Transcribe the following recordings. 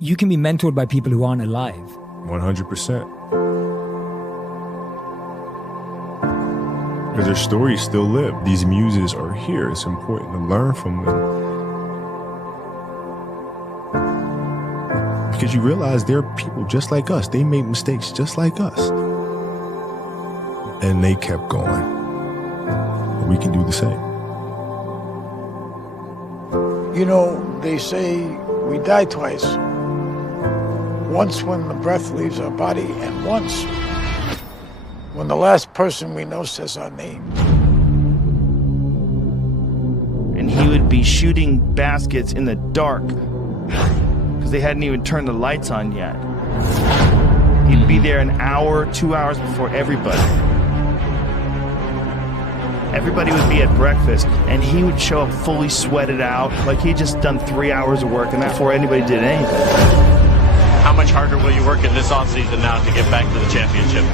you can be mentored by people who aren't alive. 100%. Because their stories still live. These muses are here. It's important to learn from them. Because you realize they're people just like us. They made mistakes just like us. And they kept going. We can do the same. You know, they say we die twice. Once when the breath leaves our body, and once when the last person we know says our name. And he would be shooting baskets in the dark because they hadn't even turned the lights on yet. He'd be there an hour, 2 hours before everybody. Everybody would be at breakfast, and he would show up fully sweated out, like he'd just done 3 hours of work, and that before anybody did anything. How much harder will you work in this offseason now to get back to the championship?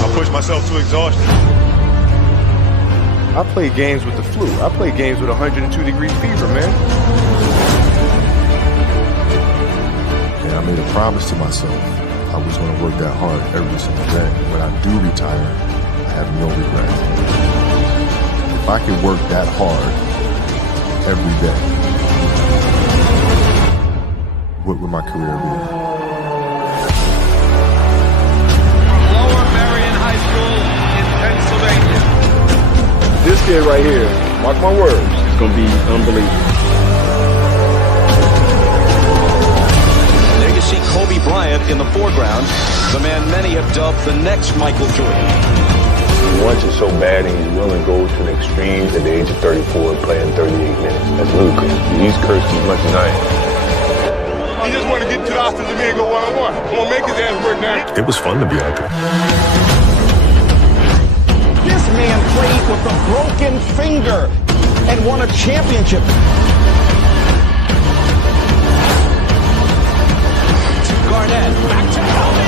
I'll push myself to exhaustion. I play games with the flu. I play games with 102-degree fever, man. And I made a promise to myself I was going to work that hard every single day. When I do retire, I have no regrets. If I can work that hard every day, what would my career be? Lower Marion High School in Pennsylvania. This kid right here, mark my words, it's going to be unbelievable. There you see KobeBryant in the foreground, the man many have dubbed the next Michael Jordan. He wants it so bad and he's willing to go to the extremes at the age of 34 playing 38 minutes. That's ludicrous. He's cursed as much as I am. He just want to get to the offensive and go one-on-one. I'm going to make his ass work now. It was fun to be out there. This man played with a broken finger and won a championship. Garnett, back to Kobe.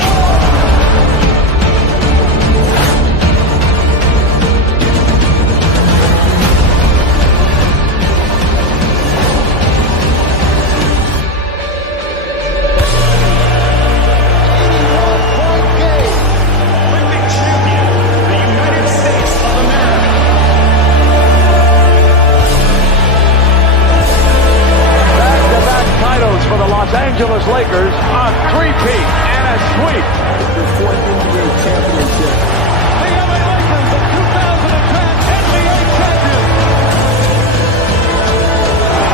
For the Los Angeles Lakers, a three-peat and a sweep. The fourth NBA championship. The LA Lakers, the 2010 NBA champions.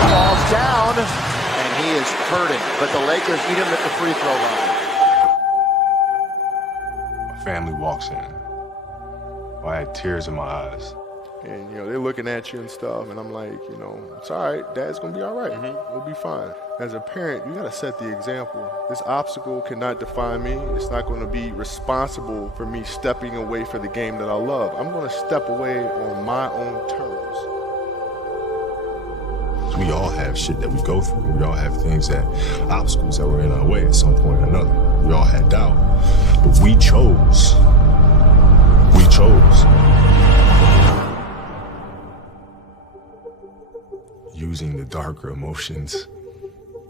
Falls down, and he is hurting. But the Lakers eat him at the free throw line. My family walks in. I had tears in my eyes. And, you know, they're looking at you and stuff, and I'm like, you know, it's all right. Dad's going to be all right. We'll be fine. As a parent, you got to set the example. This obstacle cannot define me. It's not going to be responsible for me stepping away for the game that I love. I'm going to step away on my own terms. We all have shit that we go through. We all have things obstacles that were in our way at some point or another. We all had doubt. But we chose. Using the darker emotions,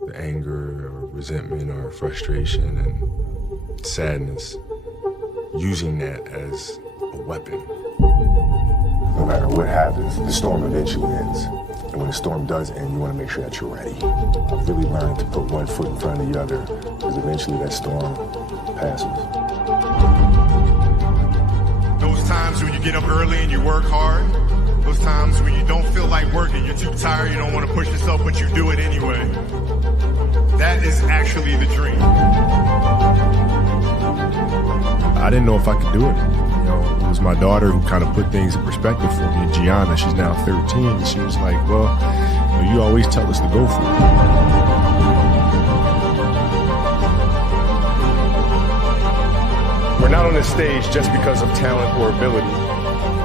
the anger or resentment or frustration and sadness, using that as a weapon. No matter what happens, the storm eventually ends. And when the storm does end, you want to make sure that you're ready. I've really learned to put one foot in front of the other, because eventually that storm passes. Those times when you get up early and you work hard, those times when you don't feel like working, you're too tired, you don't want to push yourself, but you do it anyway. That is actually the dream. I didn't know if I could do it. You know, it was my daughter who kind of put things in perspective for me. Gianna, she's now 13. She was like, well, you always tell us to go for it. We're not on this stage just because of talent or ability.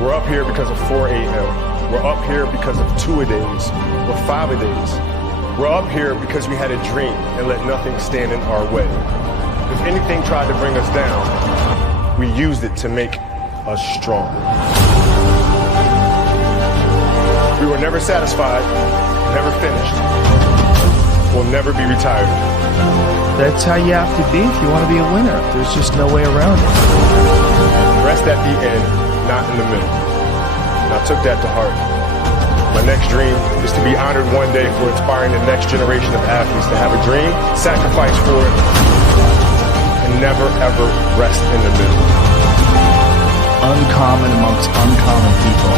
We're up here because of 4 a.m. We're up here because of 2-a-days or 5-a-days. We're up here because we had a dream and let nothing stand in our way. If anything tried to bring us down, we used it to make us stronger. We were never satisfied, never finished. We'll never be retired. That's how you have to be if you want to be a winner. There's just no way around it. Rest at the end, not in the middle. And I took that to heart. My next dream is to be honored one day for inspiring the next generation of athletes to have a dream, sacrifice for it, and never ever rest in the middle. Uncommon amongst uncommon people.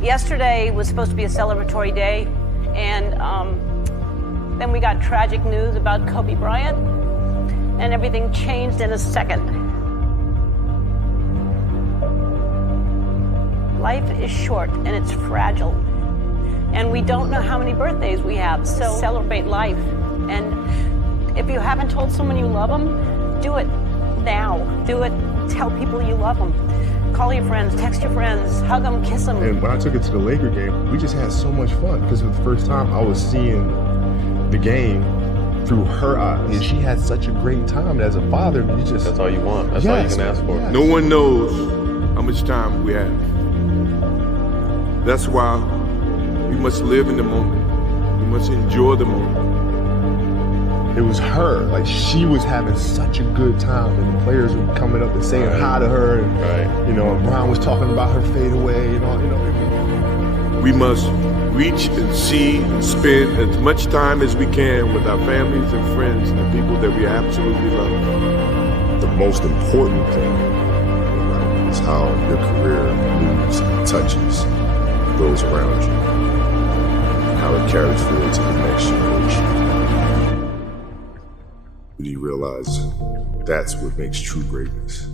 Yesterday was supposed to be a celebratory day, and then we got tragic news about KobeBryant, and everything changed in a second. Life is short and it's fragile, and we don't know how many birthdays we have, so celebrate life. And if you haven't told someone you love them, do it now. Do it. Tell people you love them. Call your friends, text your friends, hug them, kiss them. And when I took it to the Laker game, we just had so much fun because for the first time I was seeing the game through her eyes. And she had such a great time. And as a father, that's all you want. That's all you can ask for. Yes. No one knows how much time we have. That's why we must live in the moment. We must enjoy the moment. It was her. Like, she was having such a good time, and the players were coming up and saying hi to her, and you know, and Brian was talking about her fadeaway and all. You know, we must reach and see and spend as much time as we can with our families and friends and the people that we absolutely love. The most important thing, right, is how your career moves and touches those around you, and how it carries forward to the next generation. Do you realize that's what makes true greatness?